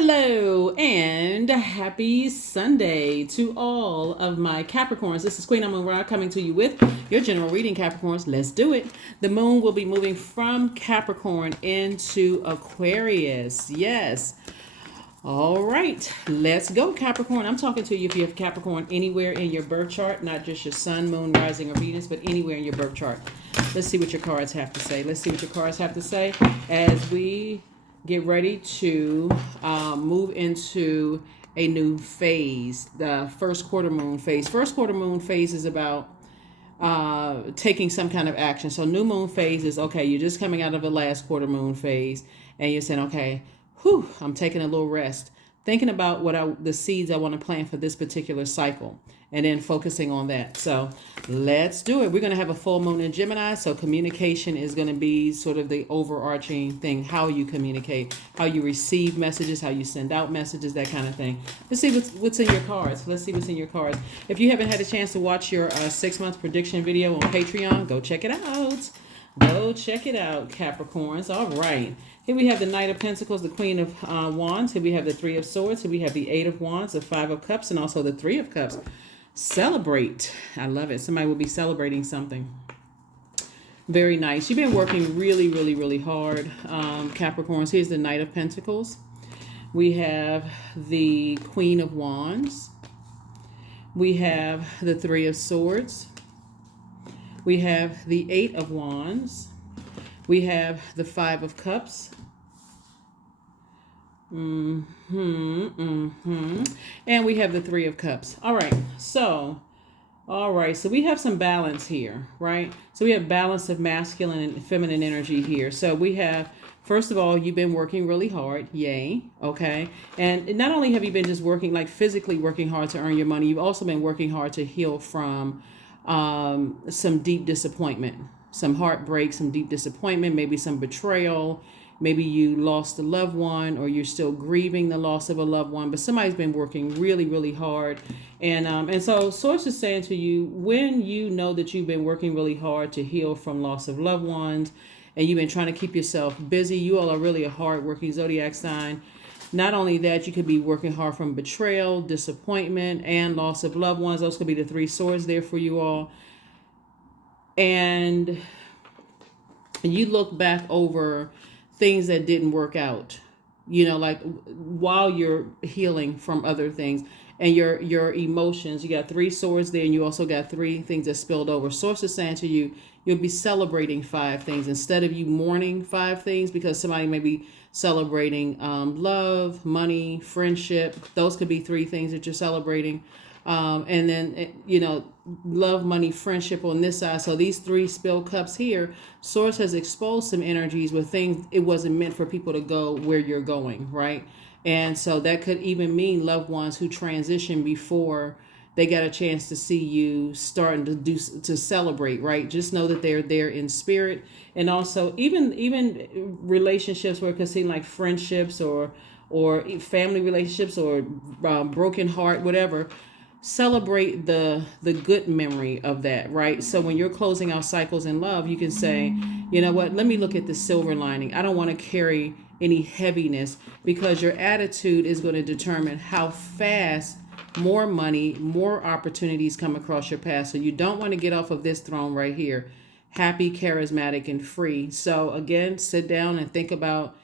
Hello and happy Sunday to all of my Capricorns. This is Queen Amun Ra coming to you with your general reading, Capricorns. Let's do it. The moon will be moving from Capricorn into Aquarius. Yes. All right. Let's go, Capricorn. I'm talking to you if you have Capricorn anywhere in your birth chart, not just your sun, moon, rising, or Venus, but anywhere in your birth chart. Let's see what your cards have to say. Let's see what your cards have to say as we get ready to move into a new phase, the first quarter moon phase. First quarter moon phase is about taking some kind of action. So new moon phase is, okay, you're just coming out of the last quarter moon phase and you're saying, okay, I'm taking a little rest, thinking about the seeds I want to plant for this particular cycle, and then focusing on that. So let's do it. We're going to have a full moon in Gemini, so communication is going to be sort of the overarching thing, how you communicate, how you receive messages, how you send out messages, that kind of thing. Let's see what's in your cards. Let's see what's in your cards. If you haven't had a chance to watch your 6-month prediction video on Patreon, go check it out. Go check it out, Capricorns. All right. Here we have the Knight of Pentacles, the Queen of Wands. Here we have the Three of Swords. Here we have the Eight of Wands, the Five of Cups, and also the Three of Cups. Celebrate. I love it. Somebody will be celebrating something. Very nice. You've been working really, really, really hard, Capricorns. Here's the Knight of Pentacles. We have the Queen of Wands. We have the Three of Swords. We have the Eight of Wands. We have the Five of Cups. And we have the Three of Cups. All right. So we have some balance here, right? So we have balance of masculine and feminine energy here. So we have, first of all, you've been working really hard. Yay. Okay. And not only have you been just working, like physically working hard to earn your money, you've also been working hard to heal from some deep disappointment, some heartbreak, some deep disappointment, maybe some betrayal. Maybe you lost a loved one, or you're still grieving the loss of a loved one, but somebody's been working really, really hard. And so Source is saying to you, when you know that you've been working really hard to heal from loss of loved ones, and you've been trying to keep yourself busy, you all are really a hard-working Zodiac sign. Not only that, you could be working hard from betrayal, disappointment, and loss of loved ones. Those could be the Three Swords there for you all. And you look back over things that didn't work out, like while you're healing from other things, and your emotions. You got Three Swords there, and you also got three things that spilled over. Source is saying to you, you'll be celebrating five things instead of you mourning five things, because somebody may be celebrating love, money, friendship. Those could be three things that you're celebrating. And then, love, money, friendship on this side. So these three spilled cups here, Source has exposed some energies with things it wasn't meant for people to go where you're going, right? And so that could even mean loved ones who transition before they got a chance to see you starting to celebrate, right? Just know that they're there in spirit. And also even relationships where it could seem like friendships or family relationships or broken heart, whatever. Celebrate the good memory of that, right? So when you're closing out cycles in love, you can say, you know what, let me look at the silver lining. I don't want to carry any heaviness, because your attitude is going to determine how fast more money, more opportunities come across your path. So you don't want to get off of this throne right here, happy, charismatic, and free. So again, sit down and think about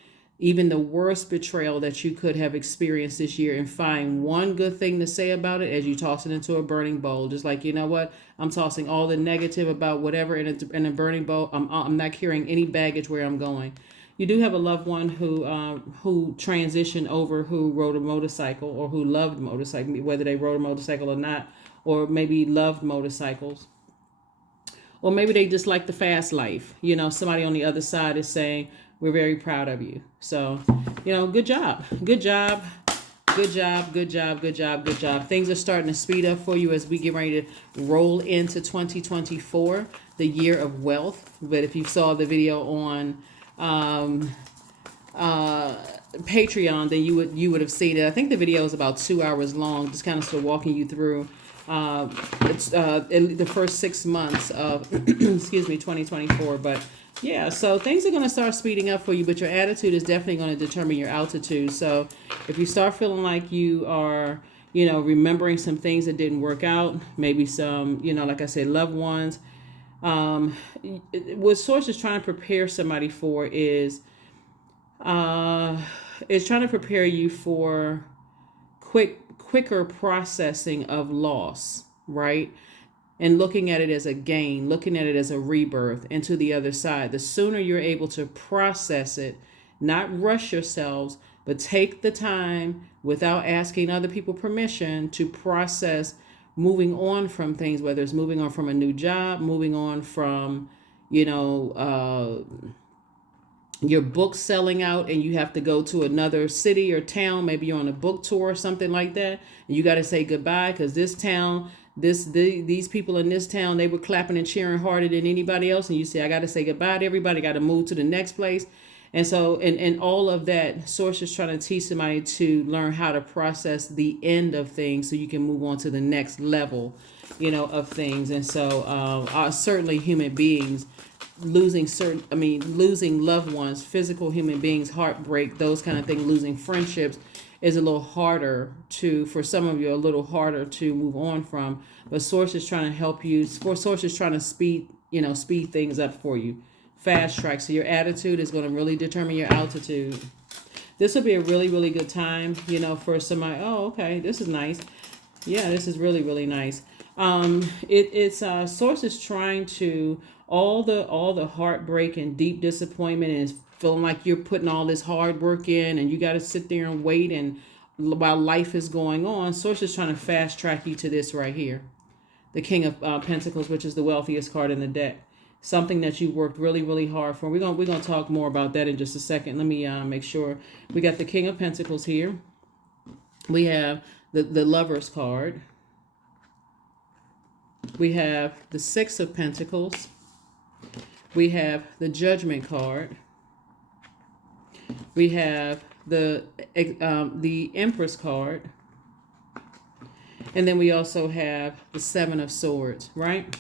even the worst betrayal that you could have experienced this year, and find one good thing to say about it as you toss it into a burning bowl. Just like, you know what, I'm tossing all the negative about whatever in a burning bowl. I'm not carrying any baggage where I'm going. You do have a loved one who transitioned over, who rode a motorcycle, or who loved motorcycle, whether they rode a motorcycle or not, or maybe loved motorcycles. Or maybe they just like the fast life. Somebody on the other side is saying, we're very proud of you. So, good job. Good job. Good job. Good job. Good job. Good job. Things are starting to speed up for you as we get ready to roll into 2024, the year of wealth. But if you saw the video on Patreon, then you would have seen it. I think the video is about 2 hours long, just kind of sort of walking you through it's in the first 6 months of 2024. But Yeah, so things are going to start speeding up for you, but your attitude is definitely going to determine your altitude. So if you start feeling like you are, remembering some things that didn't work out, maybe some, like I said, loved ones, um, what Source is trying to prepare somebody for uh, is trying to prepare you for quicker processing of loss, right? And looking at it as a gain, looking at it as a rebirth into the other side. The sooner you're able to process it, not rush yourselves, but take the time without asking other people permission to process moving on from things, whether it's moving on from a new job, moving on from, you know, your book selling out and you have to go to another city or town, maybe you're on a book tour or something like that, and you got to say goodbye because this town, these people in this town, they were clapping and cheering harder than anybody else, and you say, I got to say goodbye to everybody, got to move to the next place. And so, and all of that, Source is trying to teach somebody to learn how to process the end of things so you can move on to the next level, of things. And so, certainly human beings losing loved ones, physical human beings, heartbreak, those kind of things, losing friendships is a little harder for some of you, a little harder to move on from. But Source is trying to help you. Source is trying to speed things up for you, fast track. So your attitude is going to really determine your altitude. This will be a really, really good time, for somebody. Oh, okay, this is nice. Yeah, this is really, really nice. It's Source is trying to all the heartbreak and deep disappointment and feeling like you're putting all this hard work in and you got to sit there and wait and while life is going on. Source is trying to fast track you to this right here, the King of Pentacles, which is the wealthiest card in the deck. Something that you worked really, really hard for. We're gonna talk more about that in just a second. Let me make sure we got the King of Pentacles here. We have the Lovers card. We have the Six of Pentacles. We have the Judgment card. We have the Empress card. And then we also have the Seven of Swords, right?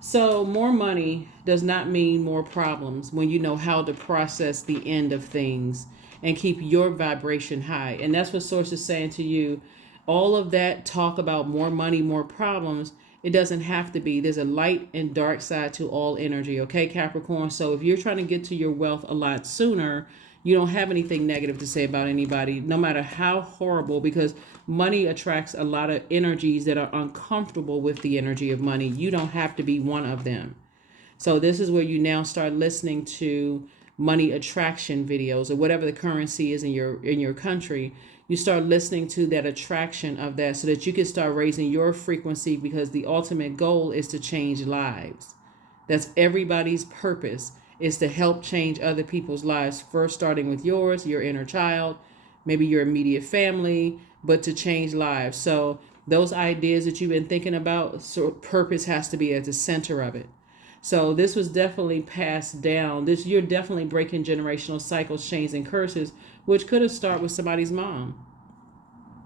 So more money does not mean more problems when you know how to process the end of things and keep your vibration high. And that's what Source is saying to you. All of that talk about more money, more problems, it doesn't have to be. There's a light and dark side to all energy, okay, Capricorn? So if you're trying to get to your wealth a lot sooner, you don't have anything negative to say about anybody, no matter how horrible, because money attracts a lot of energies that are uncomfortable with the energy of money. You don't have to be one of them. So this is where you now start listening to money attraction videos or whatever the currency is in your country. You start listening to that attraction of that so that you can start raising your frequency, because the ultimate goal is to change lives. That's everybody's purpose, is to help change other people's lives, first starting with yours, your inner child, maybe your immediate family, but to change lives. So those ideas that you've been thinking about, so purpose has to be at the center of it. So this was definitely passed down. You're definitely breaking generational cycles, chains, and curses, which could have started with somebody's mom,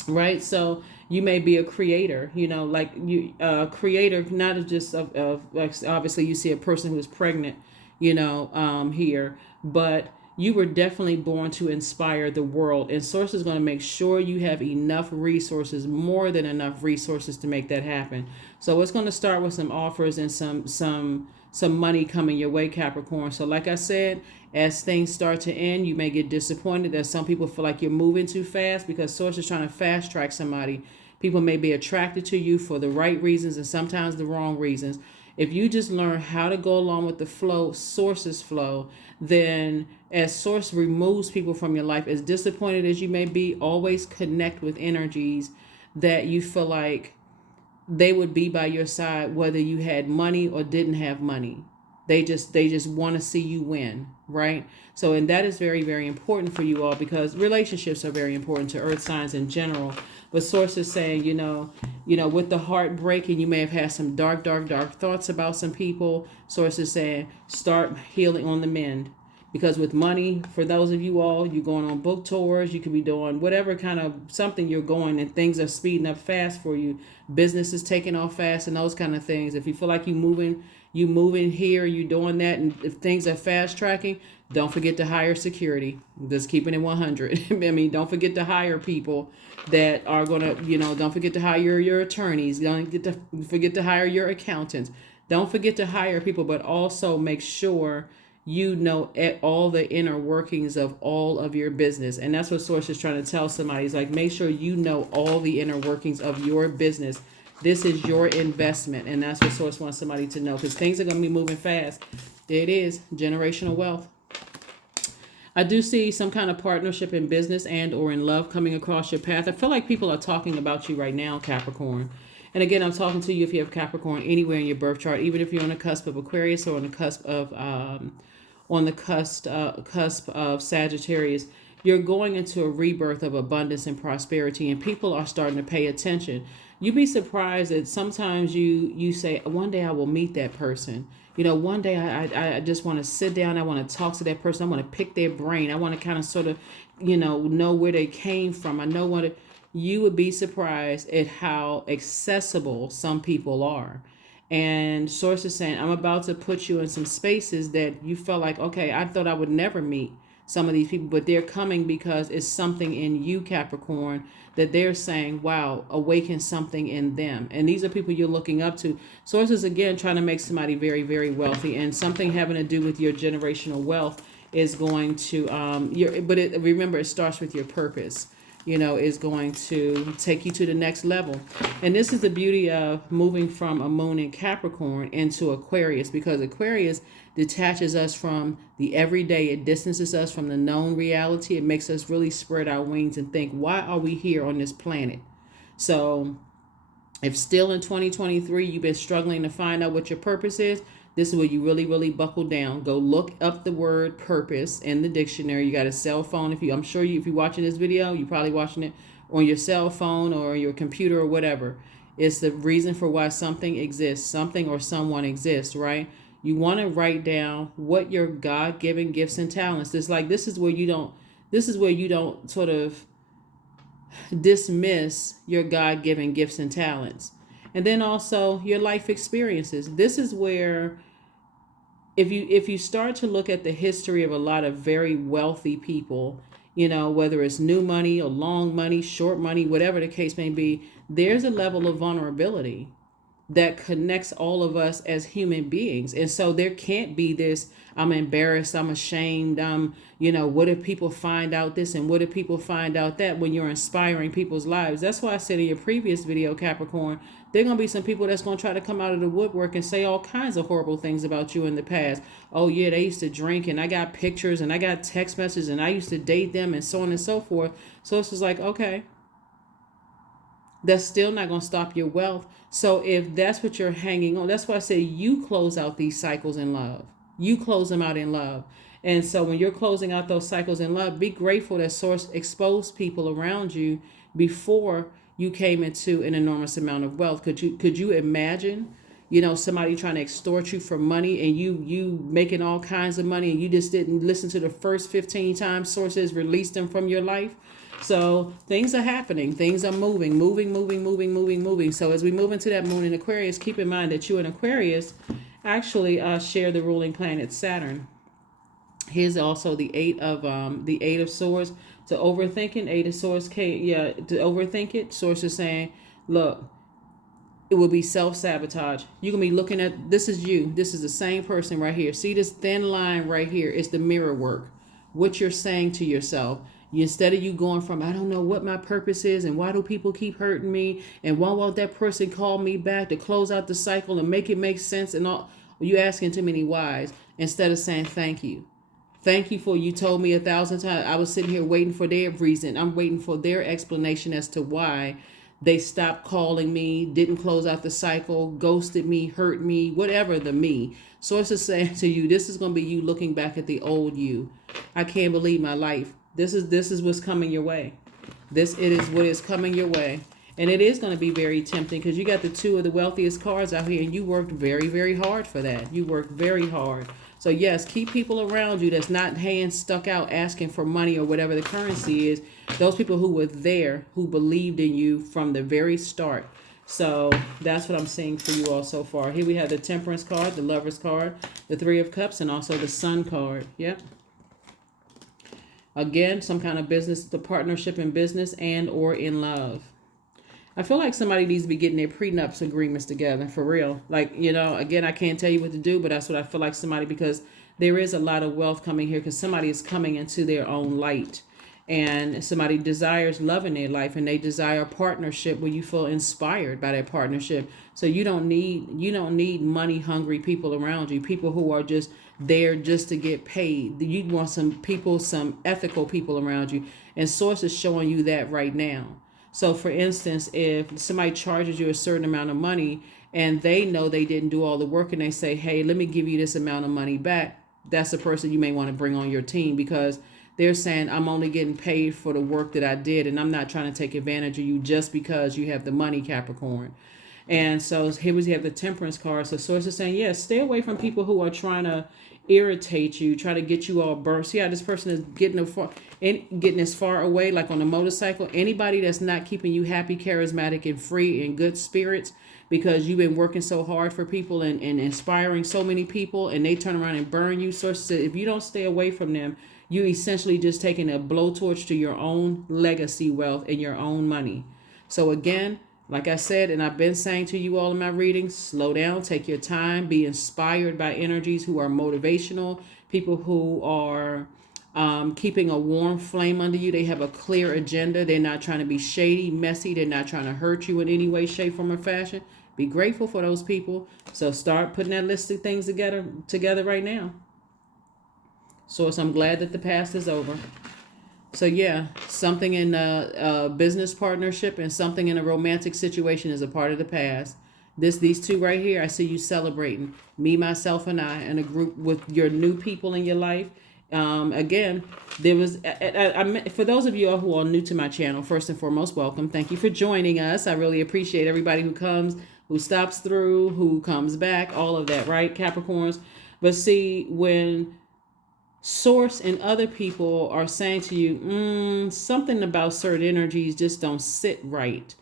right? So you may be a creator, like you creator, not just of like, obviously you see a person who is pregnant, here, but you were definitely born to inspire the world, and Source is going to make sure you have enough resources, more than enough resources, to make that happen. So it's going to start with some offers and some money coming your way, Capricorn. So like I said, as things start to end, you may get disappointed that some people feel like you're moving too fast, because Source is trying to fast track somebody. People may be attracted to you for the right reasons and sometimes the wrong reasons. If you just learn how to go along with the flow, Source's flow, then as Source removes people from your life, as disappointed as you may be, always connect with energies that you feel like they would be by your side whether you had money or didn't have money. They just want to see you win, right? So, and that is very, very important for you all, because relationships are very important to earth signs in general. But Source is saying, with the heartbreak, and you may have had some dark thoughts about some people. Source is saying, start healing on the mend. Because with money, for those of you all, you're going on book tours, you could be doing whatever kind of something you're going, and things are speeding up fast for you. Business is taking off fast and those kind of things. If you feel like you're moving, you moving here, you doing that, and if things are fast tracking, don't forget to hire security. Just keeping it 100. I mean, don't forget to hire people that are gonna, don't forget to hire your attorneys. Don't forget to hire your accountants. Don't forget to hire people, but also make sure you know all the inner workings of all of your business. And that's what Source is trying to tell somebody. It's like, make sure you know all the inner workings of your business. This is your investment. And that's what Source wants somebody to know, because things are going to be moving fast. It is generational wealth. I do see some kind of partnership in business and or in love coming across your path. I feel like people are talking about you right now, Capricorn. And again, I'm talking to you if you have Capricorn anywhere in your birth chart, even if you're on the cusp of Aquarius or on the cusp of Sagittarius. You're going into a rebirth of abundance and prosperity, and people are starting to pay attention. You'd be surprised that sometimes you say, one day I will meet that person. One day I just want to sit down. I want to talk to that person. I want to pick their brain. I want to kind of sort of, know where they came from. I know what you would be surprised at how accessible some people are. And Source is saying, I'm about to put you in some spaces that you felt like, okay, I thought I would never meet some of these people, but they're coming because it's something in you, Capricorn, that they're saying, wow, awaken something in them. And these are people you're looking up to. Source is, again, trying to make somebody very, very wealthy, and something having to do with your generational wealth is going to, remember, it starts with your purpose. Is going to take you to the next level. And this is the beauty of moving from a moon in Capricorn into Aquarius, because Aquarius detaches us from the everyday. It distances us from the known reality. It makes us really spread our wings and think, why are we here on this planet? So if still in 2023, you've been struggling to find out what your purpose is, this is where you really, really buckle down. Go look up the word purpose in the dictionary. You got a cell phone. If you're watching this video, you're probably watching it on your cell phone or your computer or whatever. It's the reason for why something exists, something or someone exists, right? You want to write down what your God-given gifts and talents. It's like, this is where you don't sort of dismiss your God-given gifts and talents. And then also your life experiences. This is where, if you start to look at the history of a lot of very wealthy people, whether it's new money or long money, short money, whatever the case may be, there's a level of vulnerability that connects all of us as human beings. And so there can't be this, I'm embarrassed, I'm ashamed, what if people find out this and what if people find out that, when you're inspiring people's lives. That's why I said in your previous video, Capricorn, there are going to be some people that's going to try to come out of the woodwork and say all kinds of horrible things about you in the past. Oh yeah, they used to drink, and I got pictures and I got text messages and I used to date them and so on and so forth. So it's just like, okay, that's still not going to stop your wealth. So if that's what you're hanging on, that's why I say you close out these cycles in love. You close them out in love. And so when you're closing out those cycles in love, be grateful that Source exposed people around you before you came into an enormous amount of wealth. Could you imagine, somebody trying to extort you for money, and you making all kinds of money, and you just didn't listen to the first 15 times Sources released them from your life? So things are happening. Things are moving. So as we move into that moon in Aquarius, keep in mind that you in Aquarius actually share the ruling planet Saturn. Here's also the eight of swords. To overthinking, eight of swords to overthink it. Source is saying, look, it will be self-sabotage. You're going to be looking at, this is you. This is the same person right here. See this thin line right here? It's the mirror work. What you're saying to yourself. Instead of you going from, I don't know what my purpose is, and why do people keep hurting me, and why won't that person call me back to close out the cycle and make it make sense, and all, you asking too many whys instead of saying thank you. Thank you for, you told me 1,000 times. I was sitting here waiting for their reason. I'm waiting for their explanation as to why they stopped calling me, didn't close out the cycle, ghosted me, hurt me, whatever the me. Source is saying to you, this is going to be you looking back at the old you. I can't believe my life. This is what's coming your way. It is what is coming your way. And it is going to be very tempting because you got the two of the wealthiest cards out here, and you worked very, very hard for that. You worked very hard. So yes, keep people around you that's not hands stuck out asking for money or whatever the currency is. Those people who were there, who believed in you from the very start. So that's what I'm seeing for you all so far. Here we have the Temperance card, the Lovers card, the Three of Cups, and also the Sun card. Yep. Again, some kind of business, the partnership in business and or in love. I feel like somebody needs to be getting their prenups agreements together for real. Like, again, I can't tell you what to do, but that's what I feel like somebody, because there is a lot of wealth coming here because somebody is coming into their own light, and somebody desires love in their life, and they desire a partnership where you feel inspired by that partnership. So you don't need money hungry people around you, people who are just there just to get paid. You want some ethical people around you, and Source is showing you that right now. So for instance, if somebody charges you a certain amount of money and they know they didn't do all the work, and they say, hey, let me give you this amount of money back, that's a person you may want to bring on your team, because they're saying, I'm only getting paid for the work that I did, and I'm not trying to take advantage of you just because you have the money, Capricorn. And so here we have the Temperance card. So Source is saying, yes, stay away from people who are trying to irritate you, try to get you all burnt. See how this person is getting as far away, like on a motorcycle. Anybody that's not keeping you happy, charismatic, and free, and good spirits, because you've been working so hard for people and inspiring so many people, and they turn around and burn you. Source said, if you don't stay away from them, you essentially just taking a blowtorch to your own legacy wealth and your own money. So again, like I said, and I've been saying to you all in my readings, slow down, take your time, be inspired by energies who are motivational, people who are keeping a warm flame under you. They have a clear agenda. They're not trying to be shady, messy. They're not trying to hurt you in any way, shape, form, or fashion. Be grateful for those people. So start putting that list of things together right now. So I'm glad that the past is over. So yeah, something in a business partnership and something in a romantic situation is a part of the past. These two right here, I see you celebrating. Me, myself, and I, in a group with your new people in your life. Again, there was, for those of you all who are new to my channel, first and foremost, welcome. Thank you for joining us. I really appreciate everybody who comes, who stops through, who comes back, all of that, right, Capricorns? But see, when Source and other people are saying to you, something about certain energies just don't sit right,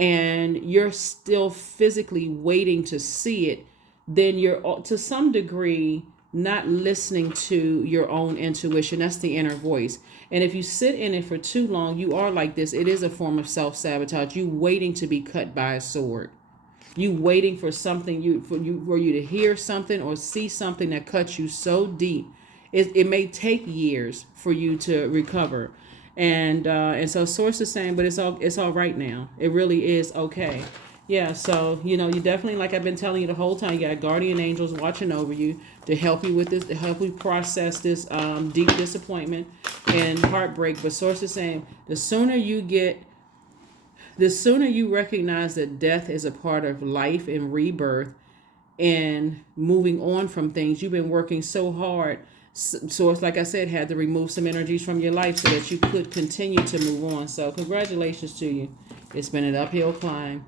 and you're still physically waiting to see it, then you're to some degree not listening to your own intuition. That's the inner voice. And if you sit in it for too long, you are like this. It is a form of self-sabotage. You waiting to be cut by a sword. You waiting for something, for you to hear something or see something that cuts you so deep. It may take years for you to recover, and so Source is saying, but it's all right now. It really is okay. Yeah. So you definitely, like I've been telling you the whole time, you got guardian angels watching over you to help you with this, to help you process this deep disappointment and heartbreak. But Source is saying, the sooner you recognize that death is a part of life and rebirth and moving on from things, you've been working so hard. Source, like I said, had to remove some energies from your life so that you could continue to move on. So congratulations to you. It's been an uphill climb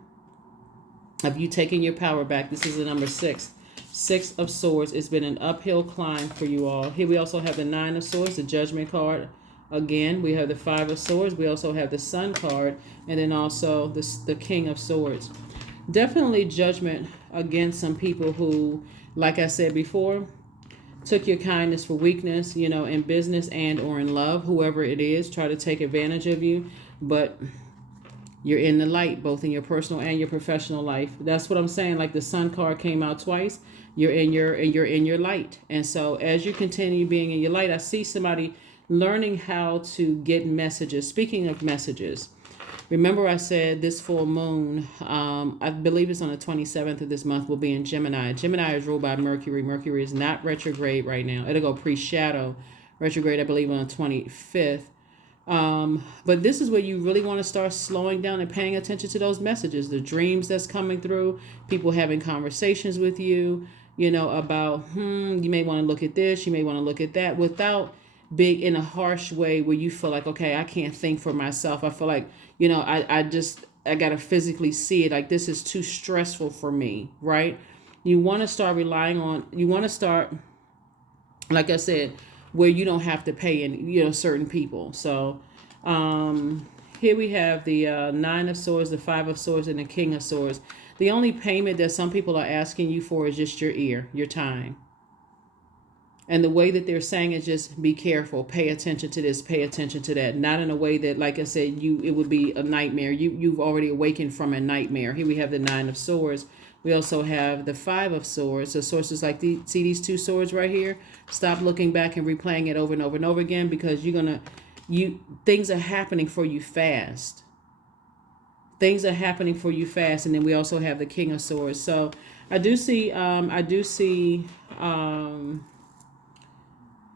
of you taking your power back. This is the number 6. 6 of Swords. It's been an uphill climb for you all. Here we also have the 9 of Swords, the Judgment card. Again, we have the 5 of Swords. We also have the Sun card. And then also the King of Swords. Definitely judgment against some people who, like I said before, took your kindness for weakness, in business and or in love. Whoever it is, try to take advantage of you. But you're in the light, both in your personal and your professional life. That's what I'm saying. Like the Sun card came out twice. You're in your light. And so as you continue being in your light, I see somebody learning how to get messages. Speaking of messages, remember I said this full moon, I believe it's on the 27th of this month, will be in Gemini. Gemini is ruled by Mercury. Mercury is not retrograde right now. It'll go pre-shadow retrograde, I believe, on the 25th. But this is where you really want to start slowing down and paying attention to those messages, the dreams that's coming through, people having conversations with you, about, you may want to look at this, you may want to look at that, without being in a harsh way where you feel like, okay, I can't think for myself. I feel like, I got to physically see it. Like, this is too stressful for me, right? You want to start like I said, where you don't have to pay any, certain people. So, Here we have the Nine of Swords, the Five of Swords, and the King of Swords. The only payment that some people are asking you for is just your ear, your time. And the way that they're saying is just be careful, pay attention to this, pay attention to that. Not in a way that, like I said, it would be a nightmare. You've already awakened from a nightmare. Here we have the Nine of Swords. We also have the Five of Swords. The swords is like, see these two swords right here? Stop looking back and replaying it over and over and over again, because things are happening for you fast. Things are happening for you fast. And then we also have the King of Swords. So I do see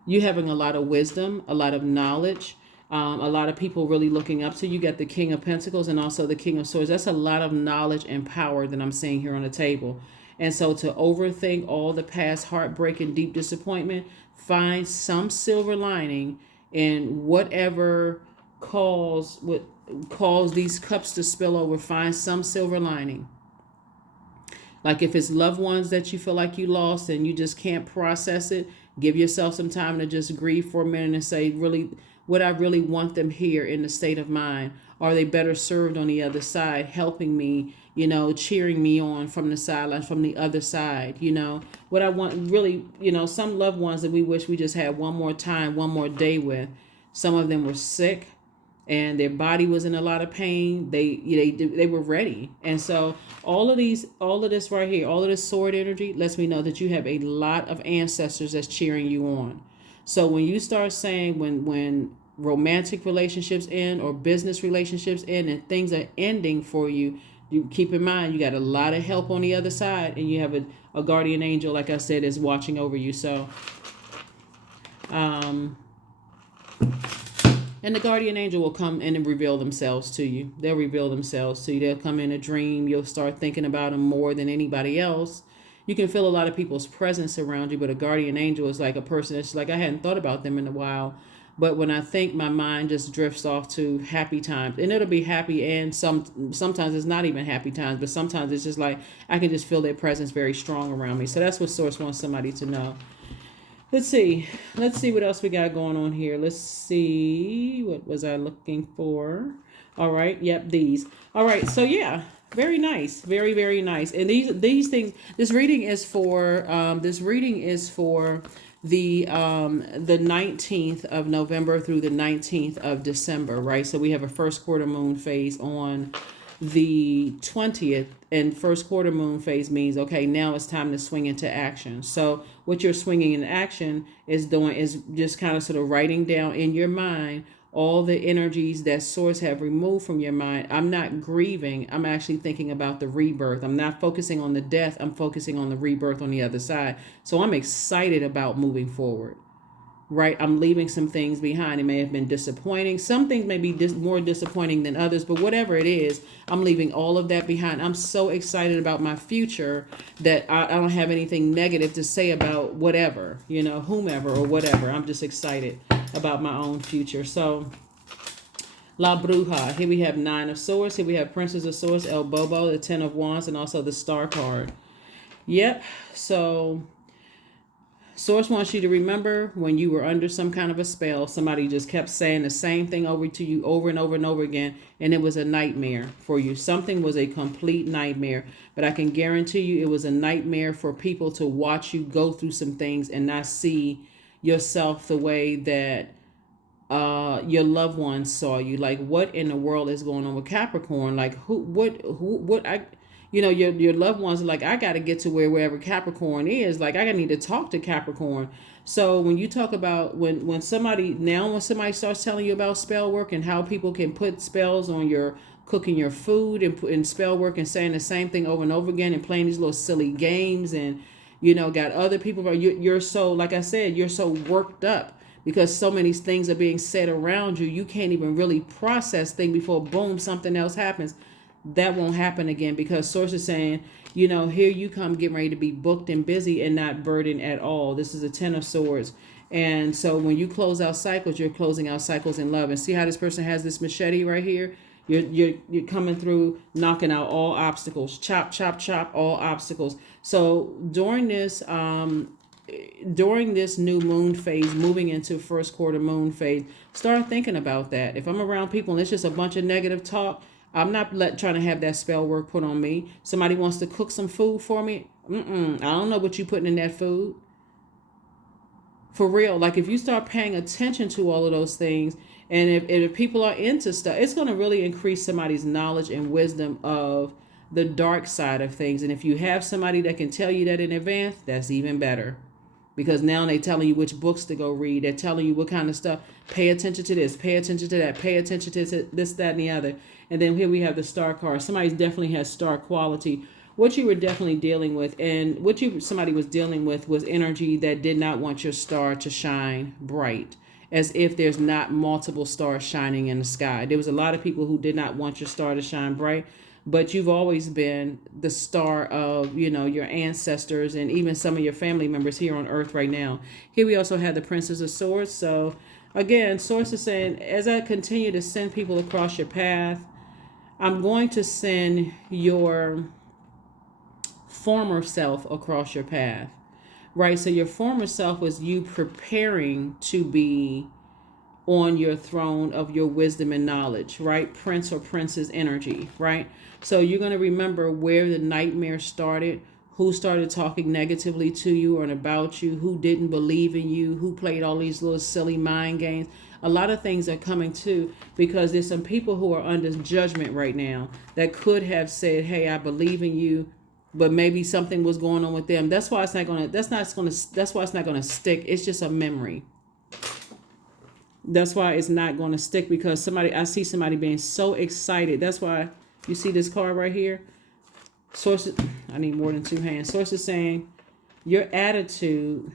you having a lot of wisdom, a lot of knowledge, a lot of people really looking up to you. You got the King of Pentacles and also the King of Swords. That's a lot of knowledge and power that I'm seeing here on the table. And so to overthink all the past heartbreak and deep disappointment, find some silver lining in whatever cause these cups to spill over. Find some silver lining. Like if it's loved ones that you feel like you lost and you just can't process it, give yourself some time to just grieve for a minute and say, really, would I really want them here in the state of mind? Are they better served on the other side, helping me, cheering me on from the sidelines, from the other side, What I want really, some loved ones that we wish we just had one more time, one more day with. Some of them were sick and their body was in a lot of pain. They were ready. And so all of this right here, all of this sword energy lets me know that you have a lot of ancestors that's cheering you on. So when you start saying when romantic relationships end or business relationships end and things are ending for you, you keep in mind you got a lot of help on the other side, and you have a guardian angel, like I said, is watching over you. So and the guardian angel will come in and reveal themselves to you. They'll reveal themselves to you. They'll come in a dream. You'll start thinking about them more than anybody else. You can feel a lot of people's presence around you, but a guardian angel is like a person that's like, I hadn't thought about them in a while. But when I think, my mind just drifts off to happy times. And it'll be happy, and sometimes it's not even happy times, but sometimes it's just like I can just feel their presence very strong around me. So that's what Source wants somebody to know. Let's see what else we got going on here. Let's see, what was I looking for? All right, yep, these. All right, so yeah, very nice, very, very nice. And these things, this reading is for the 19th of November through the 19th of December, right? So we have a first quarter moon phase on the 20th, and first quarter moon phase means, okay, now it's time to swing into action. So what you're swinging in action is doing is just kind of sort of writing down in your mind all the energies that Source have removed from your mind. I'm not grieving. I'm actually thinking about the rebirth. I'm not focusing on the death. I'm focusing on the rebirth on the other side. So I'm excited about moving forward, right? I'm leaving some things behind. It may have been disappointing. Some things may be more disappointing than others, but whatever it is, I'm leaving all of that behind. I'm so excited about my future that I don't have anything negative to say about whatever, whomever or whatever. I'm just excited about my own future. So La Bruja. Here we have Nine of Swords. Here we have Princess of Swords, El Bobo, the Ten of Wands, and also the Star card. Yep. So Source wants you to remember when you were under some kind of a spell, somebody just kept saying the same thing over to you over and over and over again, and it was a nightmare for you. Something was a complete nightmare, but I can guarantee you it was a nightmare for people to watch you go through some things and not see yourself the way that your loved ones saw you. Like, what in the world is going on with Capricorn? Like, your loved ones are like, I got to get to wherever Capricorn is. Like, I need to talk to Capricorn. So when you talk about when somebody starts telling you about spell work and how people can put spells on your cooking your food and put in spell work and saying the same thing over and over again and playing these little silly games and, got other people, you're so, like I said, you're so worked up because so many things are being said around you. You can't even really process things before, boom, something else happens. That won't happen again because Source is saying, here you come getting ready to be booked and busy and not burdened at all. This is a Ten of Swords. And so when you close out cycles, you're closing out cycles in love. And see how this person has this machete right here? You're coming through, knocking out all obstacles. Chop, chop, chop, all obstacles. So during this during this new moon phase, moving into first quarter moon phase, start thinking about that. If I'm around people and it's just a bunch of negative talk, I'm not trying to have that spell work put on me. Somebody wants to cook some food for me. I don't know what you putting in that food. For real, like if you start paying attention to all of those things, and if people are into stuff, it's going to really increase somebody's knowledge and wisdom of the dark side of things. And if you have somebody that can tell you that in advance, that's even better. Because now they're telling you which books to go read. They're telling you what kind of stuff. Pay attention to this. Pay attention to that. Pay attention to this, that, and the other. And then here we have the star card. Somebody definitely has star quality. What you were definitely dealing with, and somebody was dealing with, was energy that did not want your star to shine bright, as if there's not multiple stars shining in the sky. There was a lot of people who did not want your star to shine bright, but you've always been the star of, your ancestors and even some of your family members here on earth right now. Here we also have the Princess of Swords. So again, Source is saying, as I continue to send people across your path, I'm going to send your former self across your path, right? So your former self was you preparing to be on your throne of your wisdom and knowledge, right? Prince or princess energy, right? So you're going to remember where the nightmare started, who started talking negatively to you or about you, who didn't believe in you, who played all these little silly mind games. A lot of things are coming too, because there's some people who are under judgment right now that could have said, hey, I believe in you, but maybe something was going on with them. That's why it's not gonna stick. It's just a memory. That's why it's not gonna stick, because I see somebody being so excited. That's why you see this card right here. Sources, I need more than two hands. Source is saying your attitude,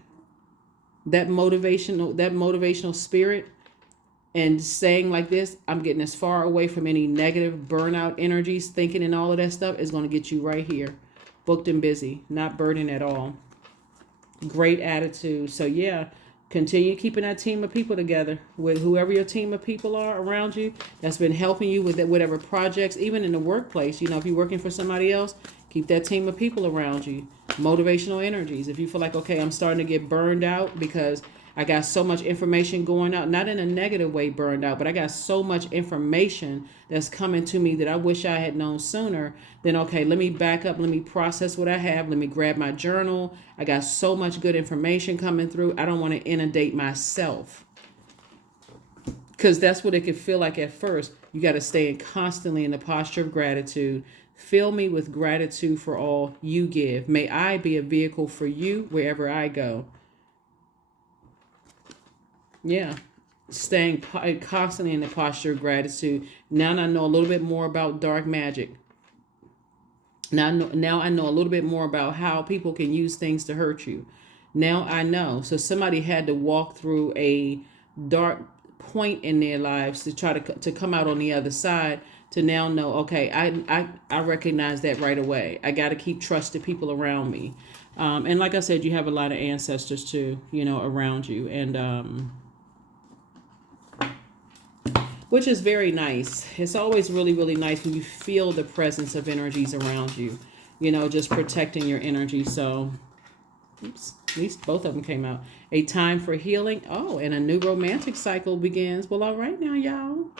that motivational spirit, and saying like this, I'm getting as far away from any negative burnout energies, thinking and all of that stuff, is going to get you right here. Booked and busy, not burdened at all. Great attitude. So yeah, continue keeping that team of people together with whoever your team of people are around you that's been helping you with whatever projects, even in the workplace. If you're working for somebody else, keep that team of people around you. Motivational energies. If you feel like, okay, I'm starting to get burned out because I got so much information going out, not in a negative way burned out, but I got so much information that's coming to me that I wish I had known sooner. Then, okay, let me back up. Let me process what I have. Let me grab my journal. I got so much good information coming through. I don't want to inundate myself, because that's what it could feel like at first. You got to stay constantly in the posture of gratitude. Fill me with gratitude for all you give. May I be a vehicle for you wherever I go. Yeah, staying constantly in the posture of gratitude. Now I know a little bit more about dark magic. Now I know a little bit more about how people can use things to hurt you. Now I know. So somebody had to walk through a dark point in their lives to try to come out on the other side, to now know, okay, I recognize that right away. I got to keep trusted people around me. And like I said, you have a lot of ancestors too, around you. And which is very nice. It's always really, really nice when you feel the presence of energies around you, just protecting your energy. So, oops, at least both of them came out. A time for healing. Oh, and a new romantic cycle begins. Well, all right now, y'all.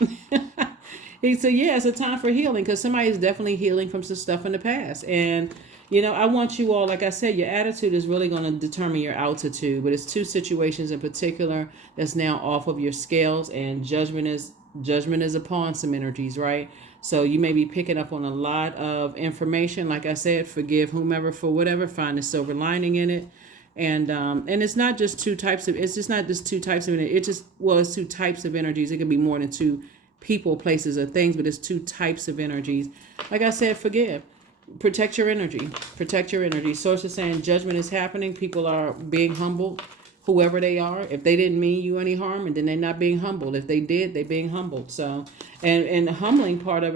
He said, yeah, it's a time for healing, because somebody is definitely healing from some stuff in the past. And, I want you all, like I said, your attitude is really going to determine your altitude. But it's two situations in particular that's now off of your scales, and judgment is upon some energies, right? So you may be picking up on a lot of information. Like I said, forgive whomever for whatever, find the silver lining in it. And it's not just two types of, it's just not just two types of, it's two types of energies. It could be more than two people, places, or things, but it's two types of energies. Like I said, forgive. Protect your energy. Protect your energy. Source is saying judgment is happening. People are being humbled, whoever they are. If they didn't mean you any harm, and then they're not being humbled. If they did, they're being humbled. So, and the humbling part of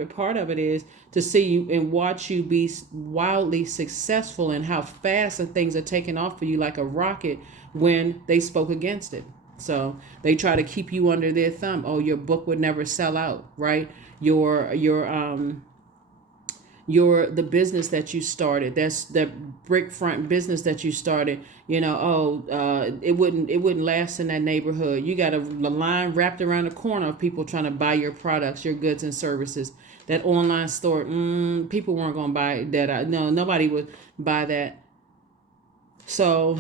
it is to see you and watch you be wildly successful, and how fast the things are taking off for you like a rocket when they spoke against it. So they try to keep you under their thumb. Oh, your book would never sell out, right? Your the business that you started, that's the brick front business that you started, it wouldn't last in that neighborhood. You got a line wrapped around the corner of people trying to buy your products, your goods and services. That online store, people weren't going to buy that. No, nobody would buy that. So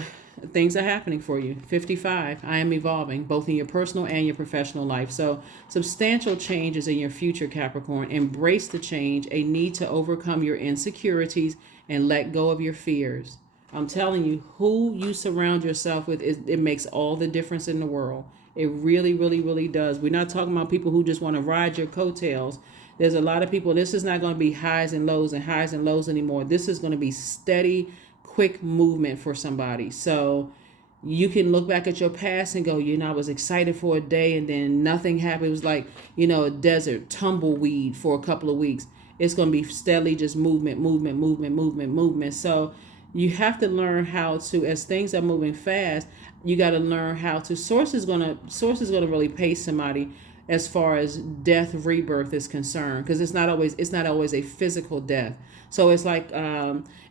things are happening for you. 55, I am evolving both in your personal and your professional life. So substantial changes in your future, Capricorn. Embrace the change, a need to overcome your insecurities and let go of your fears. I'm telling you, who you surround yourself with, it makes all the difference in the world. It really, really, really does. We're not talking about people who just want to ride your coattails. There's a lot of people, this is not going to be highs and lows anymore. This is going to be steady, quick movement for somebody. So you can look back at your past and go, I was excited for a day and then nothing happened. It was like, a desert tumbleweed for a couple of weeks. It's going to be steadily just movement. So you have to learn how to, as things are moving fast, you got to learn how to, source is going to really pace somebody as far as death, rebirth is concerned, because it's not always a physical death. So it's like,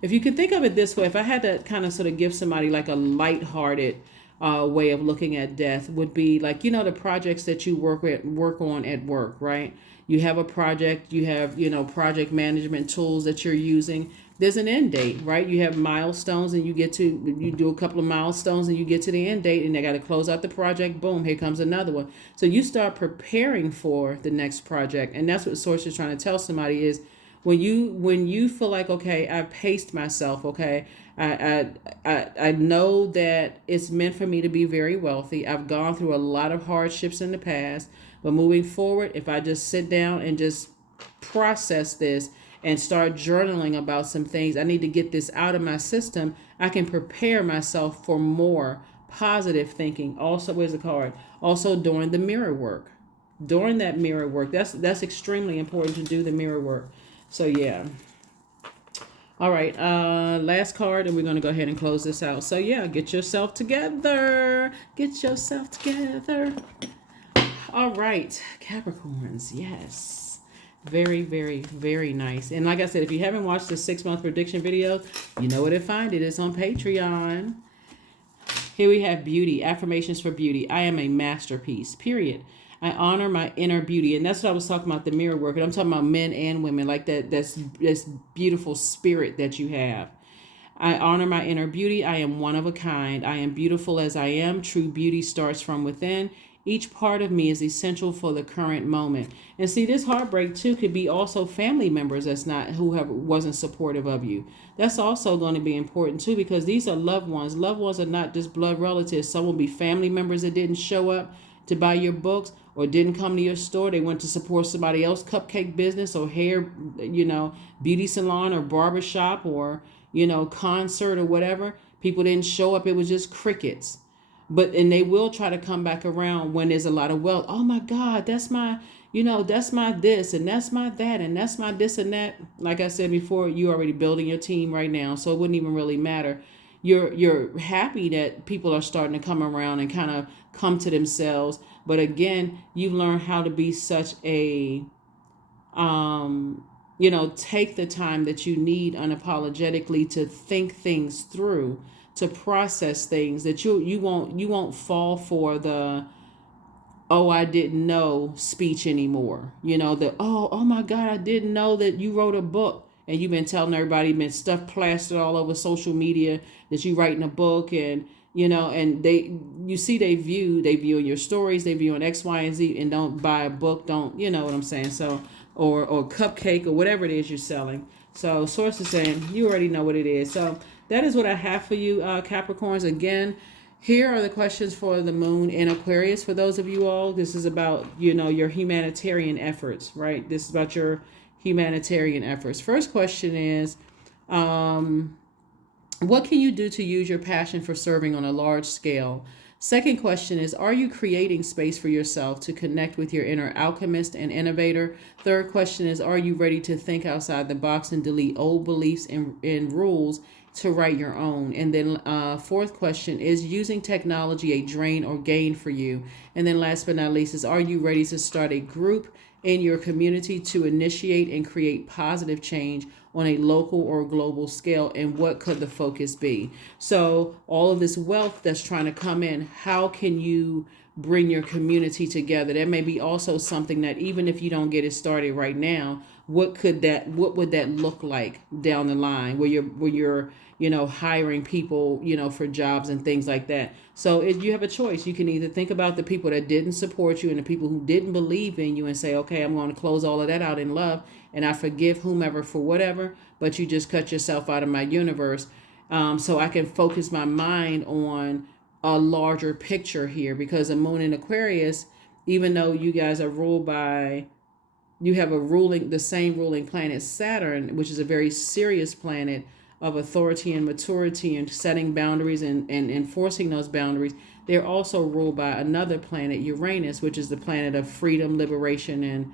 if you could think of it this way, if I had to kind of sort of give somebody like a lighthearted way of looking at death, would be like, the projects that you work on at work, right? You have a project, you have, project management tools that you're using. There's an end date, right? You have milestones and you do a couple of milestones and you get to the end date and they got to close out the project. Boom, here comes another one. So you start preparing for the next project. And that's what Source is trying to tell somebody is when you feel like, okay, I've paced myself, okay, I know that it's meant for me to be very wealthy. I've gone through a lot of hardships in the past, but moving forward, if I just sit down and just process this and start journaling about some things, I need to get this out of my system, I can prepare myself for more positive thinking. Also, where's the card? Also during the mirror work. During that mirror work, that's extremely important to do the mirror work. So yeah. All right, last card, and we're going to go ahead and close this out. So yeah, get yourself together. Get yourself together. All right, Capricorns, yes. Very, very, very nice. And like I said, if you haven't watched the 6-month prediction video, you know where to find it. It's on Patreon. Here we have beauty, affirmations for beauty. I am a masterpiece, period. I honor my inner beauty. And that's what I was talking about, the mirror work. And I'm talking about men and women, like that's beautiful spirit that you have. I honor my inner beauty. I am one of a kind. I am beautiful as I am. True beauty starts from within. Each part of me is essential for the current moment. And see, this heartbreak too could be also family members wasn't supportive of you. That's also going to be important too, because these are loved ones. Loved ones are not just blood relatives. Some will be family members that didn't show up to buy your books or didn't come to your store. They went to support somebody else, cupcake business or hair, beauty salon or barber shop or, concert or whatever. People didn't show up. It was just crickets. And they will try to come back around when there's a lot of wealth. Oh my God, that's my, that's my this and that's my that and that's my this and that. Like I said before, you're already building your team right now, so it wouldn't even really matter. You're happy that people are starting to come around and kind of come to themselves. But again, you've learned how to be such a, take the time that you need unapologetically to think things through, to process things, that you won't fall for the, oh, I didn't know speech anymore. Oh my God, I didn't know that you wrote a book. And you've been telling everybody, been stuff plastered all over social media that you writing a book, and and they view your stories, they view on X, Y, and Z, and don't buy a book, don't, you know what I'm saying? So, or cupcake or whatever it is you're selling. So Source is saying you already know what it is. So that is what I have for you, Capricorns. Again, here are the questions for the moon in Aquarius. For those of you all, this is about, your humanitarian efforts, right? This is about your humanitarian efforts. First question is, what can you do to use your passion for serving on a large scale? Second question is, are you creating space for yourself to connect with your inner alchemist and innovator? Third question is, are you ready to think outside the box and delete old beliefs and rules to write your own? And then fourth question is, using technology a drain or gain for you? And then last but not least is, are you ready to start a group, in your community to initiate and create positive change on a local or global scale? And what could the focus be? So all of this wealth that's trying to come in, how can you bring your community together? That may be also something that, even if you don't get it started right now, what would that look like down the line, where you're hiring people, for jobs and things like that. So if you have a choice, you can either think about the people that didn't support you and the people who didn't believe in you and say, okay, I'm going to close all of that out in love, and I forgive whomever for whatever, but you just cut yourself out of my universe. So I can focus my mind on a larger picture here, because the moon in Aquarius, even though you guys are ruled by, you have the same ruling planet, Saturn, which is a very serious planet of authority and maturity and setting boundaries and enforcing those boundaries. They're also ruled by another planet, Uranus, which is the planet of freedom, liberation, and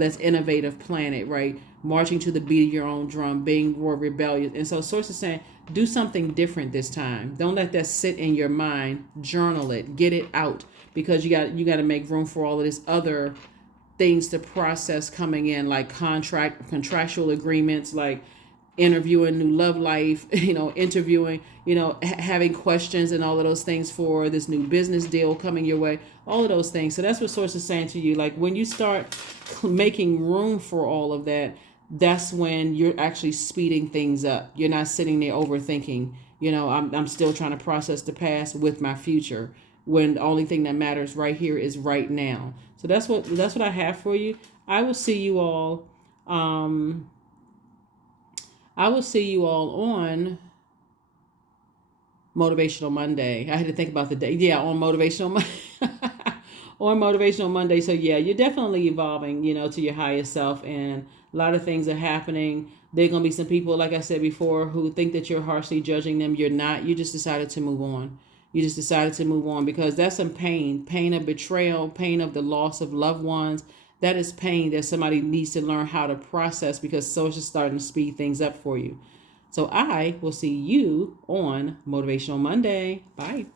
that's innovative planet, right? Marching to the beat of your own drum, being more rebellious. And so Source is saying, do something different this time. Don't let that sit in your mind. Journal it, get it out, because you got to make room for all of this other things to process coming in, like contractual agreements, like interviewing new love life, interviewing, having questions and all of those things for this new business deal coming your way, all of those things. So that's what Source is saying to you. Like, when you start making room for all of that, that's when you're actually speeding things up. You're not sitting there overthinking, I'm still trying to process the past with my future, when the only thing that matters right here is right now. So that's what I have for you. I will see you all on Motivational Monday. I had to think about the day. Yeah, on Motivational Monday. On Motivational Monday. So yeah, you're definitely evolving, to your highest self, and a lot of things are happening. There are going to be some people, like I said before, who think that you're harshly judging them. You're not. You just decided to move on. You just decided to move on because that's some pain of betrayal, pain of the loss of loved ones. That is pain that somebody needs to learn how to process, because Source is starting to speed things up for you. So I will see you on Motivational Monday. Bye.